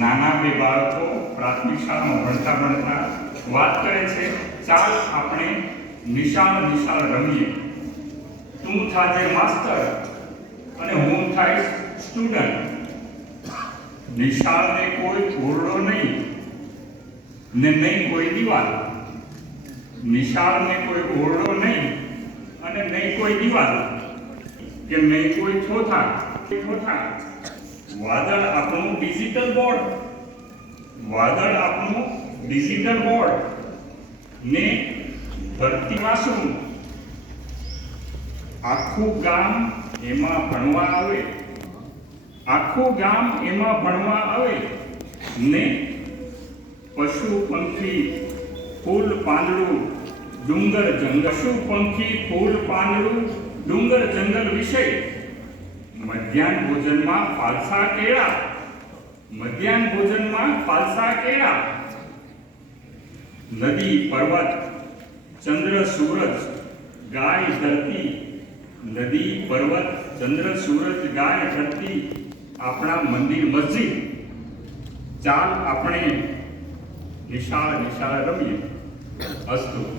નાના બે બાળકો પ્રાથમિક શાળામાં ભણતા ભણતા વાત કરે છે, ચાલ આપણે નિશાળ નિશાળ રમીએ. તું થાજે માસ્તર અને હું થાય સ્ટુડન્ટ. નિશાળને કોઈ ઓરડો નહીં ને નહીં કોઈ દિવાલ. નિશાળને કોઈ ઓરડો નહીં અને નહીં કોઈ દિવાલ. કે નહીં કોઈ ચોથા ચોથા વાદળ આપણું ડિજિટલ બોર્ડ વાદળ આપણું ડિજિટલ બોર્ડ ને ધરતી વાસું આખું ગામ એમાં ભણવા આવે. આખું ગામ એમાં ભણવા આવે. ને પશુ પંખી ફૂલ પાંદડું ડુંગર જંગલ પશુ પંખી ફૂલ પાંદડું ડુંગર જંગલ વિશે મધ્યાહન ભોજનમાં ફાલસા કેળા. મધ્યાહન ભોજનમાં ફાલસા કેળા. નદી, પર્વત, ચંદ્ર, સૂરજ, ગાય, ધરતી. નદી, પર્વત, ચંદ્ર, સૂરજ, ગાય, ધરતી. આપણા મંદિર, મસ્જિદ. ચાલ આપણે નિશાળ નિશાળ રમીએ. અસ્તુ.